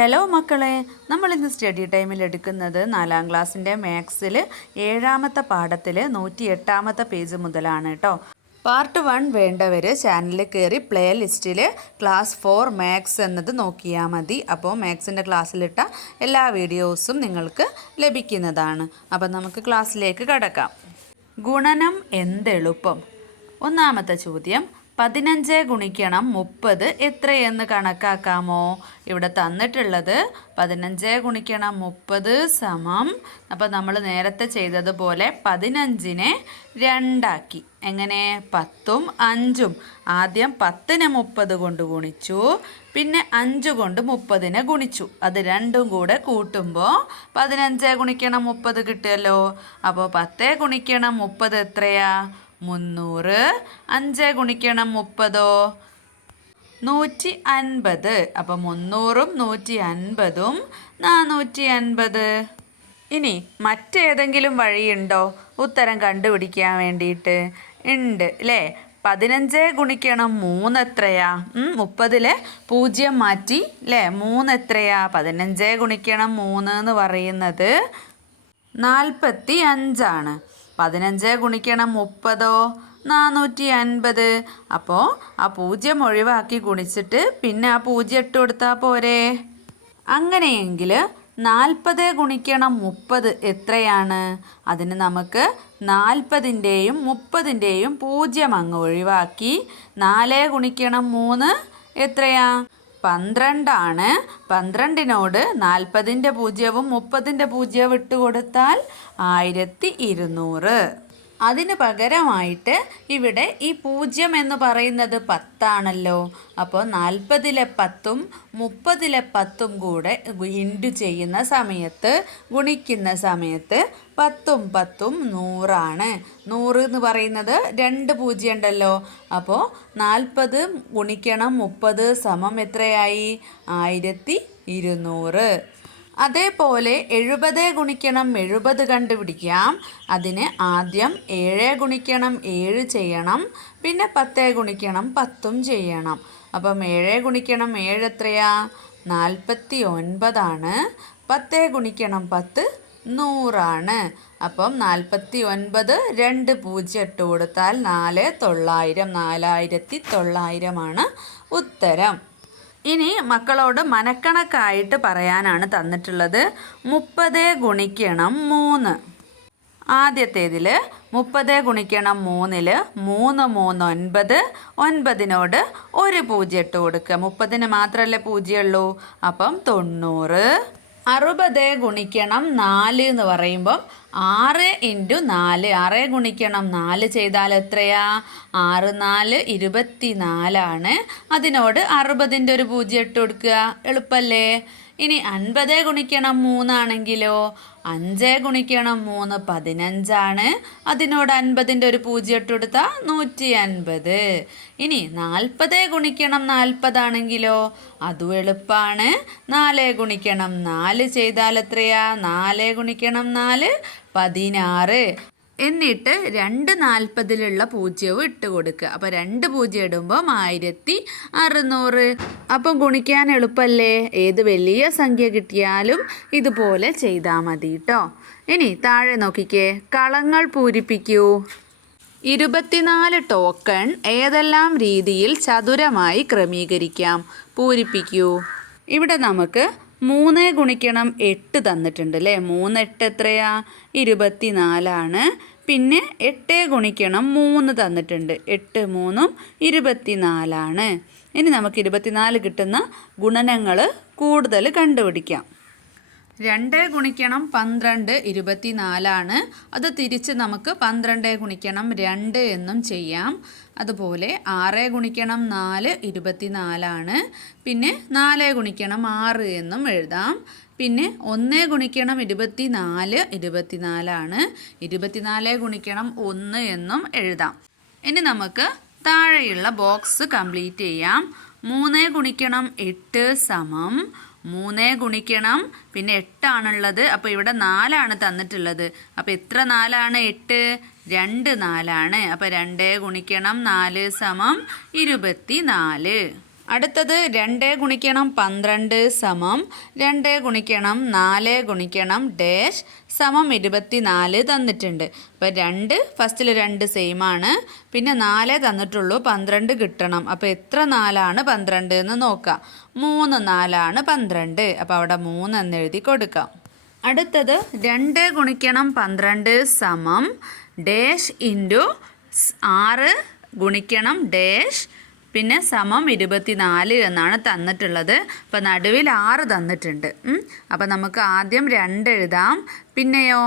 Hello മക്കളെ. നമ്മൾ ഇന്ന് സ്റ്റഡി ടൈമിൽ എടുക്കുന്നത് നാലാം ക്ലാസ്സിന്റെ മാത്സിൽ ഏഴാമത്തെ പാഠത്തിൽ നൂറ്റി എട്ടാമത്തെ പേജ് മുതലാണ് കേട്ടോ പാർട്ട് വൺ വേണ്ടവർ ചാനലിൽ കയറി പ്ലേ ലിസ്റ്റിൽ ക്ലാസ് ഫോർ മാത്സ് എന്നത് നോക്കിയാൽ മതി. അപ്പോൾ മാത്സിന്റെ ക്ലാസ്സിലിട്ട എല്ലാ വീഡിയോസും നിങ്ങൾക്ക് ലഭിക്കുന്നതാണ്. അപ്പോൾ നമുക്ക് ക്ലാസ്സിലേക്ക് കടക്കാം. ഗുണനം എന്തെളുപ്പം? ഒന്നാമത്തെ ചോദ്യം പതിനഞ്ച് ഗുണിക്കണം മുപ്പത് എത്രയെന്ന് കണക്കാക്കാമോ? ഇവിടെ തന്നിട്ടുള്ളത് പതിനഞ്ച് ഗുണിക്കണം മുപ്പത് സമം. അപ്പോൾ നമ്മൾ നേരത്തെ ചെയ്തതുപോലെ പതിനഞ്ചിനെ രണ്ടാക്കി. എങ്ങനെ? പത്തും അഞ്ചും. ആദ്യം പത്തിന് മുപ്പത് കൊണ്ട് ഗുണിച്ചു. പിന്നെ അഞ്ച് കൊണ്ട് മുപ്പതിനെ ഗുണിച്ചു. അത് രണ്ടും കൂടെ കൂട്ടുമ്പോൾ പതിനഞ്ച് ഗുണിക്കണം മുപ്പത് കിട്ടുമല്ലോ അപ്പോൾ പത്ത് ഗുണിക്കണം മുപ്പത് എത്രയാ? മുന്നൂറ്. അഞ്ച് ഗുണിക്കണം മുപ്പതോ? നൂറ്റി അൻപത്. അപ്പം മുന്നൂറും നൂറ്റി അൻപതും നാനൂറ്റി അൻപത് ഇനി മറ്റേതെങ്കിലും വഴിയുണ്ടോ? ഉത്തരം കണ്ടുപിടിക്കാൻ വേണ്ടിയിട്ട്. ഉണ്ട് അല്ലേ പതിനഞ്ച് ഗുണിക്കണം മൂന്ന് എത്രയാ മുപ്പതിൽ പൂജ്യം മാറ്റി അല്ലേ മൂന്ന് എത്രയാ പതിനഞ്ച് ഗുണിക്കണം മൂന്ന് എന്ന് പറയുന്നത് നാൽപ്പത്തി അഞ്ചാണ് പതിനഞ്ച് ഗുണിക്കണം മുപ്പതോ നാനൂറ്റി അൻപത്. അപ്പോൾ ആ പൂജ്യം ഒഴിവാക്കി ഗുണിച്ചിട്ട് പിന്നെ ആ പൂജ്യം ഇട്ട് കൊടുത്താൽ പോരെ. അങ്ങനെയെങ്കിൽ നാൽപ്പത് ഗുണിക്കണം മുപ്പത് എത്രയാണ്? അതിന് നമുക്ക് നാൽപ്പതിന്റെയും മുപ്പതിന്റെയും പൂജ്യം അങ്ങ് ഒഴിവാക്കി നാല് ഗുണിക്കണം മൂന്ന് എത്രയാ? പന്ത്രണ്ടാണ്. പന്ത്രണ്ടിനോട് നാൽപ്പതിന്റെ പൂജ്യവും മുപ്പതിന്റെ പൂജ്യവും ഇട്ട് കൊടുത്താൽ ആയിരത്തി ഇരുന്നൂറ്. അതിന് പകരമായിട്ട് ഇവിടെ ഈ പൂജ്യം എന്ന് പറയുന്നത് പത്താണല്ലോ. അപ്പോൾ നാൽപ്പതിലെ പത്തും മുപ്പതിലെ പത്തും കൂടെ ഇൻഡു ചെയ്യുന്ന സമയത്ത് ഗുണിക്കുന്ന സമയത്ത് പത്തും പത്തും നൂറാണ്. നൂറ് എന്ന് പറയുന്നത് രണ്ട് പൂജ്യം ഉണ്ടല്ലോ. അപ്പോൾ നാൽപ്പത് ഗുണിക്കണം മുപ്പത് സമം എത്രയായി? ആയിരത്തി ഇരുന്നൂറ്. അതേപോലെ എഴുപത് ഗുണിക്കണം എഴുപത് കണ്ടുപിടിക്കാം. അതിന് ആദ്യം ഏഴ് ഗുണിക്കണം ഏഴ് ചെയ്യണം. പിന്നെ പത്ത് ഗുണിക്കണം പത്തും ചെയ്യണം. അപ്പം ഏഴ് ഗുണിക്കണം ഏഴ് എത്രയാ? നാൽപ്പത്തി ഒൻപതാണ് പത്ത് ഗുണിക്കണം പത്ത് നൂറാണ്. അപ്പം നാൽപ്പത്തി ഒൻപത് രണ്ട് പൂജ്യം ഇട്ട് കൊടുത്താൽ നാല് തൊള്ളായിരം. നാലായിരത്തി തൊള്ളായിരമാണ് ഉത്തരം. ഇനി മക്കളോട് മനക്കണക്കായിട്ട് പറയാനാണ് തന്നിട്ടുള്ളത്. മുപ്പത് ഗുണിക്കണം മൂന്ന്. ആദ്യത്തേതിൽ മുപ്പത് ഗുണിക്കണം മൂന്നിൽ മൂന്ന് മൂന്ന് ഒൻപത്. ഒൻപതിനോട് ഒരു പൂജ്യം ഇട്ട് കൊടുക്കുക. മുപ്പതിന് മാത്രമല്ലേ പൂജ്യമുള്ളൂ. അപ്പം തൊണ്ണൂറ്. അറുപത് ഗുണിക്കണം നാല് എന്ന് പറയുമ്പം ആറ് ഇന്റു നാല്. ആറ് ഗുണിക്കണം നാല് ചെയ്താൽ എത്രയാ? ആറ് നാല് ഇരുപത്തി നാലാണ് അതിനോട് അറുപതിന്റെ ഒരു പൂജ്യം ഇട്ട് കൊടുക്കുക. എളുപ്പമല്ലേ ഇനി അൻപത് ഗുണിക്കണം മൂന്നാണെങ്കിലോ? അഞ്ച് ഗുണിക്കണം മൂന്ന് പതിനഞ്ചാണ്. അതിനോട് അൻപതിന്റെ ഒരു പൂജ്യം ഇട്ട് കൊടുത്താൽ നൂറ്റി അൻപത് ഇനി നാൽപ്പത് ഗുണിക്കണം നാൽപ്പതാണെങ്കിലോ? അതും എളുപ്പമാണ് നാല് ഗുണിക്കണം നാല് ചെയ്താൽ എത്രയാ? നാല് ഗുണിക്കണം നാല് പതിനാറ്. എന്നിട്ട് രണ്ട് നാൽപ്പതിലുള്ള പൂജ്യവും ഇട്ട് കൊടുക്കുക. അപ്പോൾ രണ്ട് പൂജ്യം ഇടുമ്പം ആയിരത്തി അറുന്നൂറ്. അപ്പം ഗുണിക്കാൻ എളുപ്പമല്ലേ ഏത് വലിയ സംഖ്യ കിട്ടിയാലും ഇതുപോലെ ചെയ്താൽ മതി കേട്ടോ ഇനി താഴെ നോക്കിക്കേ. കളങ്ങൾ പൂരിപ്പിക്കൂ. ഇരുപത്തിനാല് ടോക്കൺ ഏതെല്ലാം രീതിയിൽ ചതുരമായി ക്രമീകരിക്കാം? പൂരിപ്പിക്കൂ. ഇവിടെ നമുക്ക് മൂന്ന് ഗുണിക്കണം എട്ട് തന്നിട്ടുണ്ട് അല്ലേ മൂന്ന് എട്ട് എത്രയാ? ഇരുപത്തിനാലാണ് പിന്നെ എട്ട് ഗുണിക്കണം മൂന്ന് തന്നിട്ടുണ്ട്. എട്ട് മൂന്നും ഇരുപത്തിനാലാണ്. ഇനി നമുക്ക് ഇരുപത്തിനാല് കിട്ടുന്ന ഗുണനങ്ങൾ കൂടുതൽ കണ്ടുപിടിക്കാം. രണ്ട് ഗുണിക്കണം പന്ത്രണ്ട് ഇരുപത്തിനാലാണ്. അത് തിരിച്ച് നമുക്ക് പന്ത്രണ്ട് ഗുണിക്കണം രണ്ട് എന്നും ചെയ്യാം. അതുപോലെ ആറ് ഗുണിക്കണം നാല് ഇരുപത്തിനാലാണ്. പിന്നെ നാല് ഗുണിക്കണം ആറ് എന്നും എഴുതാം. പിന്നെ ഒന്ന് ഗുണിക്കണം ഇരുപത്തി നാല് ഇരുപത്തിനാലാണ്. ഇരുപത്തിനാല് ഗുണിക്കണം ഒന്ന് എന്നും എഴുതാം. ഇനി നമുക്ക് താഴെയുള്ള ബോക്സ് കംപ്ലീറ്റ് ചെയ്യാം. മൂന്ന് ഗുണിക്കണം എട്ട് സമം. മൂന്ന് ഗുണിക്കണം പിന്നെ എട്ടാണുള്ളത്. അപ്പോൾ ഇവിടെ നാലാണ് തന്നിട്ടുള്ളത്. അപ്പോൾ എത്ര നാലാണ്? എട്ട്. രണ്ട് നാലാണ്. അപ്പോൾ രണ്ട് ഗുണിക്കണം നാല് സമം ഇരുപത്തി നാല് അടുത്തത് രണ്ട് ഗുണിക്കണം പന്ത്രണ്ട് സമം രണ്ട് ഗുണിക്കണം നാല് ഗുണിക്കണം ഡാഷ് സമം ഇരുപത്തിനാല് തന്നിട്ടുണ്ട്. അപ്പോൾ രണ്ട് ഫസ്റ്റിൽ രണ്ട് സെയിം ആണ്. പിന്നെ നാലേ തന്നിട്ടുള്ളൂ പന്ത്രണ്ട് കിട്ടണം. അപ്പോൾ എത്ര നാലാണ് പന്ത്രണ്ട് എന്ന് നോക്കാം. മൂന്ന് നാലാണ് പന്ത്രണ്ട്. അപ്പോൾ അവിടെ മൂന്ന് എന്ന് എഴുതി കൊടുക്കാം. അടുത്തത് രണ്ട് ഗുണിക്കണം പന്ത്രണ്ട് സമം ഡാഷ് ഇന്റു ആറ് ഗുണിക്കണം ഡാഷ് പിന്നെ സമം ഇരുപത്തിനാല് എന്നാണ് തന്നിട്ടുള്ളത്. അപ്പോൾ നടുവിൽ ആറ് തന്നിട്ടുണ്ട്. അപ്പോൾ നമുക്ക് ആദ്യം രണ്ട് എഴുതാം. പിന്നെയോ?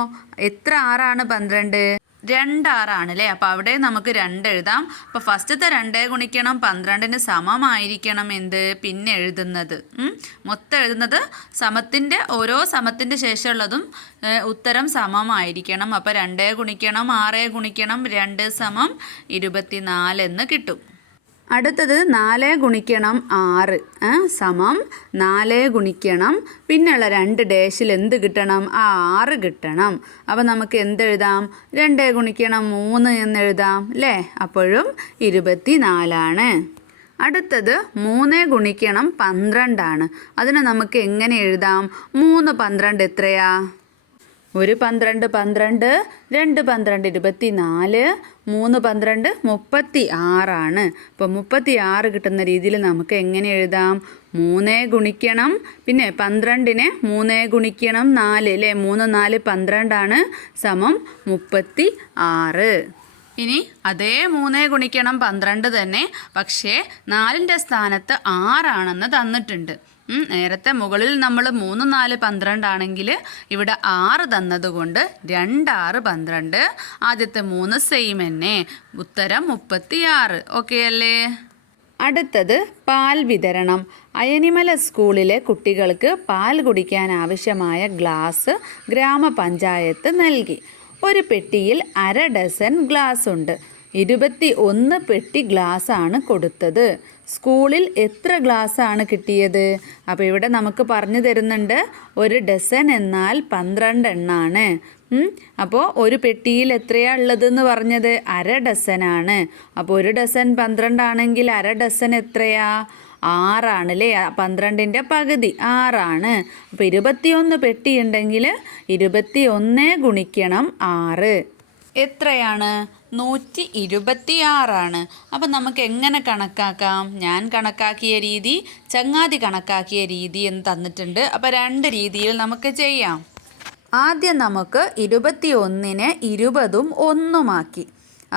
എത്ര ആറാണ്? പന്ത്രണ്ട്? രണ്ട് ആറാണ് അല്ലേ അപ്പോൾ അവിടെ നമുക്ക് രണ്ട് എഴുതാം. അപ്പോൾ ഫസ്റ്റത്തെ രണ്ടേ ഗുണിക്കണം പന്ത്രണ്ടിന് സമമായിരിക്കണം എന്ത്? പിന്നെ എഴുതുന്നത്. മൊത്തം എഴുതുന്നത് സമത്തിന്റെ ഓരോ സമത്തിന്റെ ശേഷമുള്ളതും ഉത്തരം സമമായിരിക്കണം. അപ്പോൾ രണ്ടേ ഗുണിക്കണം ആറേ ഗുണിക്കണം രണ്ട് സമം ഇരുപത്തിനാല് എന്ന് കിട്ടും. അടുത്തത് നാല് ഗുണിക്കണം ആറ് സമം നാല് ഗുണിക്കണം. പിന്നെയുള്ള രണ്ട് ഡേഷിൽ എന്ത് കിട്ടണം? ആ ആറ് കിട്ടണം. അപ്പോൾ നമുക്ക് എന്തെഴുതാം? രണ്ട് ഗുണിക്കണം മൂന്ന് എന്നെഴുതാം അല്ലേ അപ്പോഴും ഇരുപത്തി നാലാണ് അടുത്തത് മൂന്ന് ഗുണിക്കണം പന്ത്രണ്ടാണ്. അതിനെ നമുക്ക് എങ്ങനെ എഴുതാം? മൂന്ന് പന്ത്രണ്ട് എത്രയാ? ഒരു പന്ത്രണ്ട് പന്ത്രണ്ട് രണ്ട് പന്ത്രണ്ട് ഇരുപത്തി നാല് മൂന്ന് പന്ത്രണ്ട് മുപ്പത്തി ആറാണ് അപ്പോൾ മുപ്പത്തി ആറ് കിട്ടുന്ന രീതിയിൽ നമുക്ക് എങ്ങനെ എഴുതാം? മൂന്നേ ഗുണിക്കണം പിന്നെ പന്ത്രണ്ടിനെ മൂന്നേ ഗുണിക്കണം നാല് അല്ലേ മൂന്ന് നാല് പന്ത്രണ്ടാണ് സമം മുപ്പത്തി ആറ് ഇനി അതേ മൂന്നേ ഗുണിക്കണം പന്ത്രണ്ട് തന്നെ പക്ഷേ നാലിന്റെ സ്ഥാനത്ത് ആറാണെന്ന് തന്നിട്ടുണ്ട്. നേരത്തെ മുകളിൽ നമ്മൾ മൂന്ന് നാല് പന്ത്രണ്ടാണെങ്കിൽ ഇവിടെ ആറ് തന്നതുകൊണ്ട് രണ്ട് ആറ് പന്ത്രണ്ട്. ആദ്യത്തെ മൂന്ന് സെയിം തന്നെ. ഉത്തരം മുപ്പത്തിയാറ്. ഓക്കെ അല്ലേ? അടുത്തത് പാൽ വിതരണം. അയനിമല സ്കൂളിലെ കുട്ടികൾക്ക് പാൽ കുടിക്കാൻ ആവശ്യമായ ഗ്ലാസ് ഗ്രാമപഞ്ചായത്ത് നൽകി. ഒരു പെട്ടിയിൽ അര ഡസൻ ഗ്ലാസ് ഉണ്ട്. ഇരുപത്തി ഒന്ന് പെട്ടി ഗ്ലാസ് ആണ് കൊടുത്തത്. സ്കൂളിൽ എത്ര ഗ്ലാസ് ആണ് കിട്ടിയത്? അപ്പോൾ ഇവിടെ നമുക്ക് പറഞ്ഞു തരുന്നുണ്ട് ഒരു ഡസൻ എന്നാൽ പന്ത്രണ്ട് എണ്ണാണ്. അപ്പോൾ ഒരു പെട്ടിയിൽ എത്രയാ ഉള്ളതെന്ന് പറഞ്ഞത്? അര ഡസനാണ്. അപ്പോൾ ഒരു ഡസൻ പന്ത്രണ്ടാണെങ്കിൽ അര ഡസൻ എത്രയാ? ആറാണ് അല്ലേ? പന്ത്രണ്ടിന്റെ പകുതി ആറാണ്. അപ്പോൾ ഇരുപത്തിയൊന്ന് പെട്ടി ഉണ്ടെങ്കിൽ ഇരുപത്തി ഒന്ന് ഗുണിക്കണം ആറ്. എത്രയാണ്? നൂറ്റി ഇരുപത്തി ആറാണ് അപ്പം നമുക്ക് എങ്ങനെ കണക്കാക്കാം? ഞാൻ കണക്കാക്കിയ രീതി ചങ്ങാതി കണക്കാക്കിയ രീതി എന്ന് തന്നിട്ടുണ്ട്. അപ്പോൾ രണ്ട് രീതിയിൽ നമുക്ക് ചെയ്യാം. ആദ്യം നമുക്ക് ഇരുപത്തി ഒന്നിനെ ഇരുപതും ഒന്നുമാക്കി.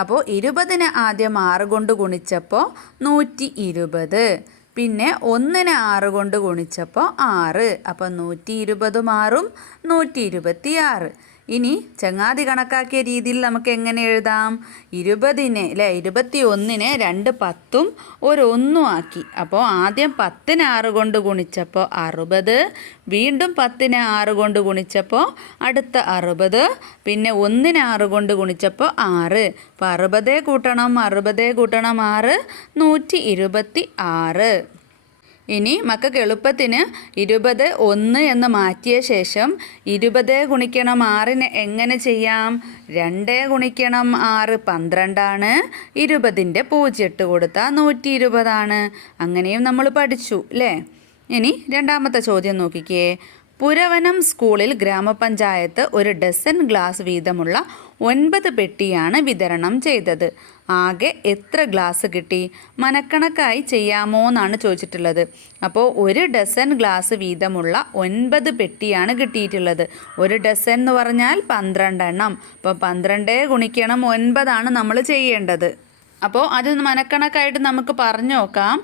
അപ്പോൾ ഇരുപതിന് ആദ്യം ആറ് കൊണ്ട് ഗുണിച്ചപ്പോൾ നൂറ്റി ഇരുപത് പിന്നെ ഒന്നിന് ആറ് കൊണ്ട് ഗുണിച്ചപ്പോൾ ആറ്. അപ്പോൾ നൂറ്റി ഇരുപതും ആറും നൂറ്റി ഇരുപത്തി ആറ് ഇനി ചങ്ങാതി കണക്കാക്കിയ രീതിയിൽ നമുക്ക് എങ്ങനെ എഴുതാം? ഇരുപതിനെ അല്ലെ? ഇരുപത്തി ഒന്നിന് രണ്ട് പത്തും ഒരു ഒന്നും ആക്കി. അപ്പോൾ ആദ്യം പത്തിന് ആറ് കൊണ്ട് ഗുണിച്ചപ്പോൾ അറുപത് വീണ്ടും പത്തിന് ആറ് കൊണ്ട് ഗുണിച്ചപ്പോൾ അടുത്ത അറുപത് പിന്നെ ഒന്നിന് ആറ് കൊണ്ട് ഗുണിച്ചപ്പോൾ ആറ്. അപ്പോൾ അറുപതേ കൂട്ടണം അറുപതേ കൂട്ടണം ആറ് നൂറ്റി ഇരുപത്തി ആറ്. ഇനി മക്കൾക്ക് എളുപ്പത്തിന് ഇരുപത് ഒന്ന് എന്ന് മാറ്റിയ ശേഷം ഇരുപത് ഗുണിക്കണം ആറിന് എങ്ങനെ ചെയ്യാം? രണ്ട് ഗുണിക്കണം ആറ് പന്ത്രണ്ടാണ്. ഇരുപതിന്റെ പൂജ്യം ഇട്ട് കൊടുത്താൽ നൂറ്റി ഇരുപതാണ് അങ്ങനെയും നമ്മൾ പഠിച്ചു അല്ലേ? ഇനി രണ്ടാമത്തെ ചോദ്യം നോക്കിക്കേ. പുരവനം സ്കൂളിൽ ഗ്രാമപഞ്ചായത്ത് ഒരു ഡസൻ ഗ്ലാസ് വീതമുള്ള ഒൻപത് പെട്ടിയാണ് വിതരണം ചെയ്തത്. ആകെ എത്ര ഗ്ലാസ് കിട്ടി? മനക്കണക്കായി ചെയ്യാമോ എന്നാണ് ചോദിച്ചിട്ടുള്ളത്. അപ്പോൾ ഒരു ഡസൻ ഗ്ലാസ് വീതമുള്ള ഒൻപത് പെട്ടിയാണ് കിട്ടിയിട്ടുള്ളത്. ഒരു ഡസൻ എന്ന് പറഞ്ഞാൽ പന്ത്രണ്ടെണ്ണം. അപ്പോൾ പന്ത്രണ്ട് ഗുണിക്കണം ഒൻപതാണ് നമ്മൾ ചെയ്യേണ്ടത്. അപ്പോൾ അത് മനക്കണക്കായിട്ട് നമുക്ക് പറഞ്ഞു നോക്കാം.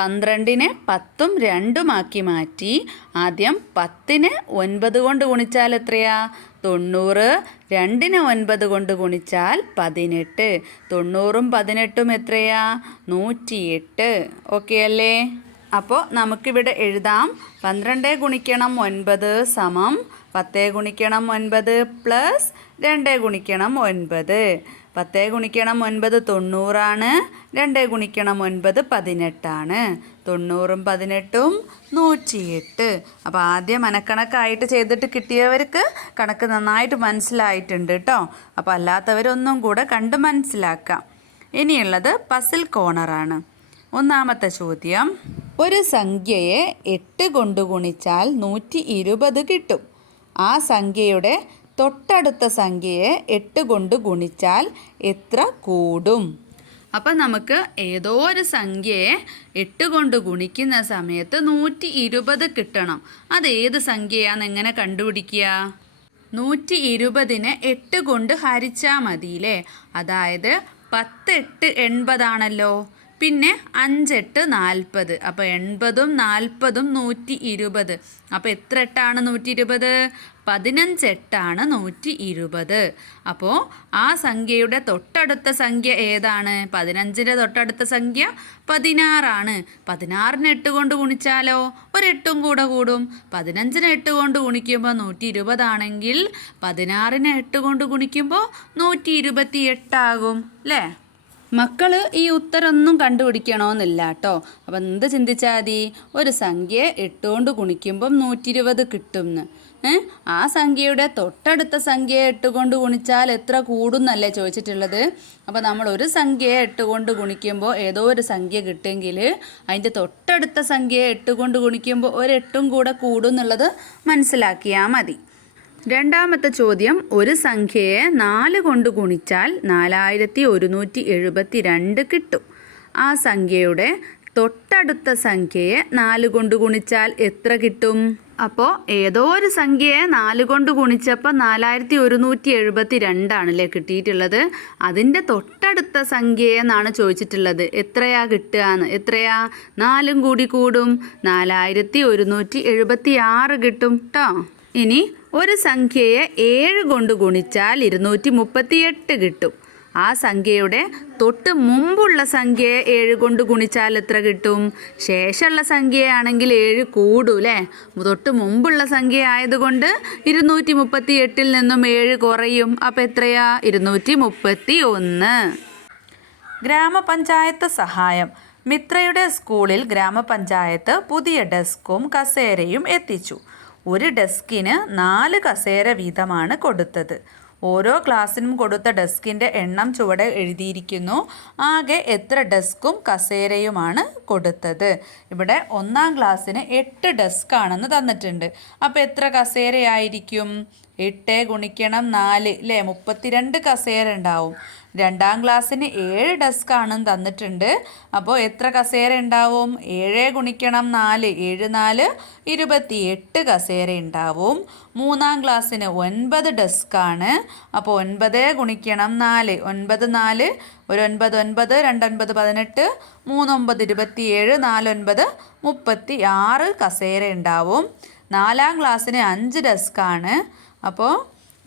പന്ത്രണ്ടിനെ പത്തും രണ്ടുമാക്കി മാറ്റി ആദ്യം പത്തിന് ഒൻപത് കൊണ്ട് ഗുണിച്ചാൽ എത്രയാ? തൊണ്ണൂറ്. രണ്ടിന് ഒൻപത് കൊണ്ട് ഗുണിച്ചാൽ പതിനെട്ട്. തൊണ്ണൂറും പതിനെട്ടും എത്രയാ? നൂറ്റിയെട്ട്. ഓക്കെ അല്ലേ? അപ്പോൾ നമുക്കിവിടെ എഴുതാം. പന്ത്രണ്ട് ഗുണിക്കണം ഒൻപത് സമം പത്ത് ഗുണിക്കണം ഒൻപത് പ്ലസ് രണ്ട് ഗുണിക്കണം ഒൻപത്. പത്ത് ഗുണിക്കണം ഒൻപത് തൊണ്ണൂറാണ് രണ്ട് ഗുണിക്കണം ഒൻപത് പതിനെട്ടാണ്. തൊണ്ണൂറും പതിനെട്ടും നൂറ്റിയെട്ട്. അപ്പോൾ ആദ്യം മനക്കണക്കായിട്ട് ചെയ്തിട്ട് കിട്ടിയവർക്ക് കണക്ക് നന്നായിട്ട് മനസ്സിലായിട്ടുണ്ട് കേട്ടോ അപ്പോൾ അല്ലാത്തവരൊന്നും കൂടെ കണ്ട് മനസ്സിലാക്കാം. ഇനിയുള്ളത് പസിൽ കോണറാണ് ഒന്നാമത്തെ ചോദ്യം ഒരു സംഖ്യയെ എട്ട് കൊണ്ട് ഗുണിച്ചാൽ നൂറ്റി ഇരുപത് കിട്ടും. ആ സംഖ്യയുടെ തൊട്ടടുത്ത സംഖ്യയെ എട്ട് കൊണ്ട് ഗുണിച്ചാൽ എത്ര കൂടും? അപ്പം നമുക്ക് ഏതോ ഒരു സംഖ്യയെ എട്ട് കൊണ്ട് ഗുണിക്കുന്ന സമയത്ത് നൂറ്റി ഇരുപത് കിട്ടണം. അത് ഏത് സംഖ്യയാണെന്ന് എങ്ങനെ കണ്ടുപിടിക്കുക? നൂറ്റി ഇരുപതിനെ എട്ട് കൊണ്ട് ഹരിച്ചാൽ മതിയില്ലേ? അതായത് പത്തെട്ട് എൺപതാണല്ലോ. പിന്നെ അഞ്ചെട്ട് നാൽപ്പത്. അപ്പോൾ എൺപതും നാൽപ്പതും നൂറ്റി ഇരുപത് അപ്പോൾ എത്ര എട്ടാണ് നൂറ്റി ഇരുപത് പതിനഞ്ചെട്ടാണ് നൂറ്റി ഇരുപത് അപ്പോൾ ആ സംഖ്യയുടെ തൊട്ടടുത്ത സംഖ്യ ഏതാണ്? പതിനഞ്ചിന്റെ തൊട്ടടുത്ത സംഖ്യ പതിനാറാണ്. പതിനാറിന് എട്ട് കൊണ്ട് ഗുണിച്ചാലോ? ഒരെട്ടും കൂടെ കൂടും. പതിനഞ്ചിന് എട്ട് കൊണ്ട് ഗുണിക്കുമ്പോൾ നൂറ്റി ഇരുപതാണെങ്കിൽ പതിനാറിന് എട്ട് കൊണ്ട് ഗുണിക്കുമ്പോൾ നൂറ്റി ഇരുപത്തി എട്ടാകും അല്ലേ മക്കൾ ഈ ഉത്തരമൊന്നും കണ്ടുപിടിക്കണമെന്നില്ല കേട്ടോ. അപ്പം എന്ത് ചിന്തിച്ചാൽ മതി? ഒരു സംഖ്യ എട്ടുകൊണ്ട് ഗുണിക്കുമ്പം നൂറ്റി ഇരുപത് കിട്ടുമെന്ന് ആ സംഖ്യയുടെ തൊട്ടടുത്ത സംഖ്യ എട്ട് കൊണ്ട് ഗുണിച്ചാൽ എത്ര കൂടുന്നല്ലേ ചോദിച്ചിട്ടുള്ളത്? അപ്പോൾ നമ്മൾ ഒരു സംഖ്യയെ എട്ട് കൊണ്ട് ഗുണിക്കുമ്പോൾ ഏതോ ഒരു സംഖ്യ കിട്ടുമെങ്കിൽ അതിന്റെ തൊട്ടടുത്ത സംഖ്യയെ എട്ട് കൊണ്ട് ഗുണിക്കുമ്പോൾ ഒരെട്ടും കൂടെ കൂടും എന്നുള്ളത് മനസ്സിലാക്കിയാൽ മതി. രണ്ടാമത്തെ ചോദ്യം ഒരു സംഖ്യയെ നാല് കൊണ്ട് ഗുണിച്ചാൽ നാലായിരത്തി ഒരുന്നൂറ്റി എഴുപത്തി രണ്ട് കിട്ടും. ആ സംഖ്യയുടെ തൊട്ടടുത്ത സംഖ്യയെ നാല് കൊണ്ട് ഗുണിച്ചാൽ എത്ര കിട്ടും? അപ്പോൾ ഏതോ ഒരു സംഖ്യയെ നാല് കൊണ്ട് ഗുണിച്ചപ്പോൾ നാലായിരത്തി ഒരുന്നൂറ്റി എഴുപത്തി രണ്ടാണല്ലേ കിട്ടിയിട്ടുള്ളത്? അതിന്റെ തൊട്ടടുത്ത സംഖ്യയെ എന്നാണ് ചോദിച്ചിട്ടുള്ളത്. എത്രയാ കിട്ടുക എന്ന്. എത്രയാ? നാലും കൂടി കൂടും. നാലായിരത്തി ഒരുന്നൂറ്റി എഴുപത്തി ആറ് കിട്ടും കേട്ടോ ഇനി ഒരു സംഖ്യയെ ഏഴ് കൊണ്ട് ഗുണിച്ചാൽ ഇരുന്നൂറ്റി മുപ്പത്തിയെട്ട് കിട്ടും. ആ സംഖ്യയുടെ തൊട്ട് മുമ്പുള്ള സംഖ്യയെ ഏഴ് കൊണ്ട് ഗുണിച്ചാൽ എത്ര കിട്ടും? ശേഷമുള്ള സംഖ്യയാണെങ്കിൽ ഏഴ് കൂടും അല്ലേ? തൊട്ട് മുമ്പുള്ള സംഖ്യ ആയതുകൊണ്ട് ഇരുന്നൂറ്റി മുപ്പത്തി എട്ടിൽ നിന്നും ഏഴ് കുറയും. അപ്പോൾ എത്രയാ? ഇരുന്നൂറ്റി മുപ്പത്തി ഒന്ന് ഗ്രാമപഞ്ചായത്ത് സഹായം. മിത്രയുടെ സ്കൂളിൽ ഗ്രാമപഞ്ചായത്ത് പുതിയ ഡെസ്കും കസേരയും എത്തിച്ചു. ഒരു ഡെസ്കിന് നാല് കസേര വീതമാണ് കൊടുത്തത്. ഓരോ ക്ലാസ്സിനും കൊടുത്ത ഡെസ്കിന്റെ എണ്ണം ചുവടെ എഴുതിയിരിക്കുന്നു. ആകെ എത്ര ഡെസ്കും കസേരയുമാണ് കൊടുത്തത്. ഇവിടെ ഒന്നാം ക്ലാസ്സിന് എട്ട് ഡെസ്ക് ആണെന്ന് തന്നിട്ടുണ്ട്. അപ്പോൾ എത്ര കസേരയായിരിക്കും? എട്ട് ഗുണിക്കണം നാല് അല്ലേ മുപ്പത്തിരണ്ട് കസേര ഉണ്ടാവും രണ്ടാം ക്ലാസ്സിന് ഏഴ് ഡെസ്ക് ആണെന്ന് തന്നിട്ടുണ്ട്. അപ്പോൾ എത്ര കസേര ഉണ്ടാവും ഏഴ് ഗുണിക്കണം നാല് ഏഴ് നാല് ഇരുപത്തി എട്ട് കസേര ഉണ്ടാവും മൂന്നാം ക്ലാസ്സിന് ഒൻപത് ഡെസ്ക് ആണ്. അപ്പോൾ ഒൻപത് ഗുണിക്കണം നാല് ഒൻപത് നാല് ഒരു ഒൻപത് ഒൻപത് രണ്ടൊൻപത് പതിനെട്ട് മൂന്നൊമ്പത് ഇരുപത്തിയേഴ് നാലൊൻപത് മുപ്പത്തി ആറ് കസേര ഉണ്ടാവും നാലാം ക്ലാസ്സിന് അഞ്ച് ഡെസ്ക് ആണ്. അപ്പോൾ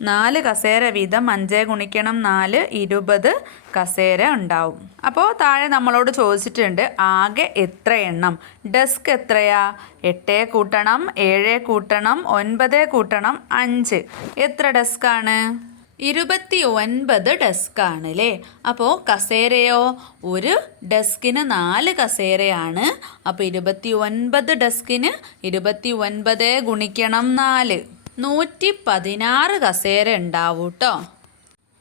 നാല് കസേര വീതം അഞ്ച് ഗുണിക്കണം നാല് ഇരുപത് കസേര ഉണ്ടാവും. അപ്പോൾ താഴെ നമ്മളോട് ചോദിച്ചിട്ടുണ്ട് ആകെ എത്ര എണ്ണം? ഡെസ്ക് എത്രയാ? എട്ട് കൂട്ടണം ഏഴ് കൂട്ടണം ഒൻപത് കൂട്ടണം അഞ്ച്. എത്ര ഡെസ്കാണ്? ഇരുപത്തി ഒൻപത് ഡെസ്കാണ് അല്ലേ അപ്പോൾ കസേരയോ? ഒരു ഡെസ്കിന് നാല് കസേരയാണ്. അപ്പോൾ ഇരുപത്തി ഒൻപത് ഡെസ്കിന് ഇരുപത്തി ഒൻപത് ഗുണിക്കണം നാല്. നൂറ്റി പതിനാറ് കസേര ഉണ്ടാവും കേട്ടോ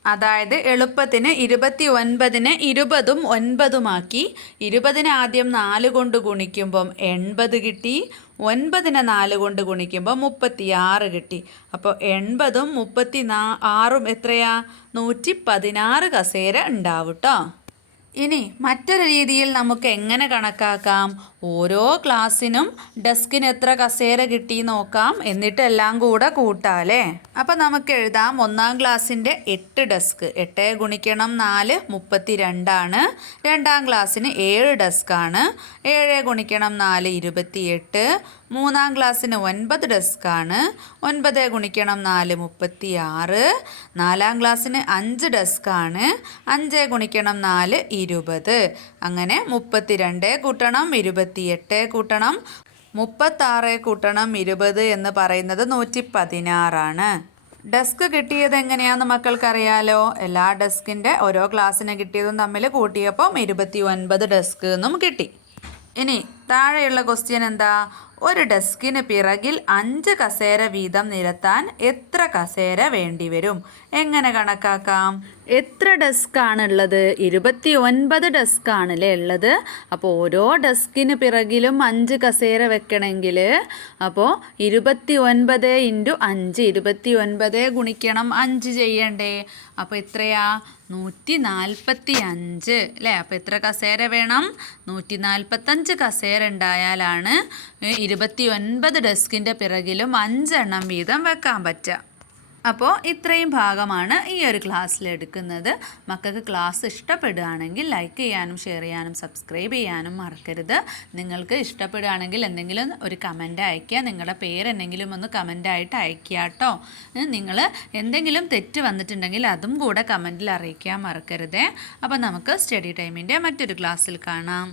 അതായത് എളുപ്പത്തിന് ഇരുപത്തി ഒൻപതിന് ഇരുപതും ഒൻപതുമാക്കി ഇരുപതിന് ആദ്യം നാല് കൊണ്ട് ഗുണിക്കുമ്പം എൺപത് കിട്ടി ഒൻപതിനെ നാല് കൊണ്ട് ഗുണിക്കുമ്പോൾ മുപ്പത്തി ആറ് കിട്ടി. അപ്പോൾ എൺപതും മുപ്പത്തി നാ ആറും എത്രയാ? നൂറ്റി പതിനാറ് കസേര ഉണ്ടാവും കേട്ടോ ഇനി മറ്റൊരു രീതിയിൽ നമുക്ക് എങ്ങനെ കണക്കാക്കാം? ഓരോ ക്ലാസ്സിനും ഡെസ്കിന് എത്ര കസേര കിട്ടി നോക്കാം എന്നിട്ട് എല്ലാം കൂടെ കൂട്ടാലേ. അപ്പം നമുക്ക് എഴുതാം. ഒന്നാം ക്ലാസ്സിന്റെ എട്ട് ഡെസ്ക്. എട്ട് ഗുണിക്കണം നാല് മുപ്പത്തി രണ്ടാണ് രണ്ടാം ക്ലാസ്സിന് ഏഴ് ഡെസ്കാണ്. ഏഴ് ഗുണിക്കണം നാല് ഇരുപത്തിയെട്ട്. മൂന്നാം ക്ലാസ്സിന് ഒൻപത് ഡെസ്കാണ്. ഒൻപത് ഗുണിക്കണം നാല് മുപ്പത്തി ആറ് നാലാം ക്ലാസ്സിന് അഞ്ച് ഡെസ്കാണ്. അഞ്ച് ഗുണിക്കണം നാല് ഇരുപത്. അങ്ങനെ മുപ്പത്തിരണ്ട് കൂട്ടണം ഇരുപത്തിയെട്ട് കൂട്ടണം മുപ്പത്താറ് കൂട്ടണം ഇരുപത് എന്ന് പറയുന്നത് നൂറ്റി പതിനാറാണ് ഡെസ്ക് കിട്ടിയത് എങ്ങനെയാണെന്ന് മക്കൾക്കറിയാലോ? എല്ലാ ഡെസ്കിന്റെ ഓരോ ക്ലാസ്സിന് കിട്ടിയതും തമ്മിൽ കൂട്ടിയപ്പം ഇരുപത്തി ഒൻപത് ഡെസ്ക് എന്നും കിട്ടി. ഇനി താഴെയുള്ള ക്വസ്റ്റ്യൻ എന്താ? ഒരു ഡെസ്കിന് പിറകിൽ അഞ്ച് കസേര വീതം നിരത്താൻ എത്ര കസേര വേണ്ടിവരും എങ്ങനെ കണക്കാക്കാം? എത്ര ഡെസ്ക് ഉള്ളത് ഇരുപത്തി ഒൻപത് ഡെസ്ക് അല്ലേ ഉള്ളത്? അപ്പോൾ ഓരോ ഡെസ്കിന് പിറകിലും അഞ്ച് കസേര വെക്കണമെങ്കിൽ അപ്പോൾ ഇരുപത്തി ഒൻപത് ഇന്റു അഞ്ച് ഇരുപത്തി ഒൻപത് ഗുണിക്കണം അഞ്ച് ചെയ്യണ്ടേ? അപ്പോൾ എത്രയാ? നൂറ്റി നാൽപ്പത്തി അഞ്ച് അല്ലേ? അപ്പോൾ എത്ര കസേര വേണം? നൂറ്റി നാൽപ്പത്തഞ്ച് കസേര ഉണ്ടായാലാണ് ഇരുപത്തി ഒൻപത് ഡെസ്കിന്റെ പിറകിലും അഞ്ചെണ്ണം വീതം വെക്കാൻ പറ്റുക. അപ്പോൾ ഇത്രയും ഭാഗമാണ് ഈ ഒരു ക്ലാസ്സിൽ എടുക്കുന്നത്. മക്കൾക്ക് ക്ലാസ് ഇഷ്ടപ്പെടുകയാണെങ്കിൽ ലൈക്ക് ചെയ്യാനും ഷെയർ ചെയ്യാനും സബ്സ്ക്രൈബ് ചെയ്യാനും മറക്കരുത്. നിങ്ങൾക്ക് ഇഷ്ടപ്പെടുകയാണെങ്കിൽ എന്തെങ്കിലും ഒരു കമന്റ് അയയ്ക്കുക. നിങ്ങളുടെ പേര് എന്തെങ്കിലും ഒന്ന് കമന്റായിട്ട് അയയ്ക്കുക കേട്ടോ. നിങ്ങൾ എന്തെങ്കിലും തെറ്റ് വന്നിട്ടുണ്ടെങ്കിൽ അതും കൂടെ കമന്റിൽ അറിയിക്കാൻ മറക്കരുതേ. അപ്പോൾ നമുക്ക് സ്റ്റഡി ടൈമിന്റെ മറ്റൊരു ക്ലാസ്സിൽ കാണാം.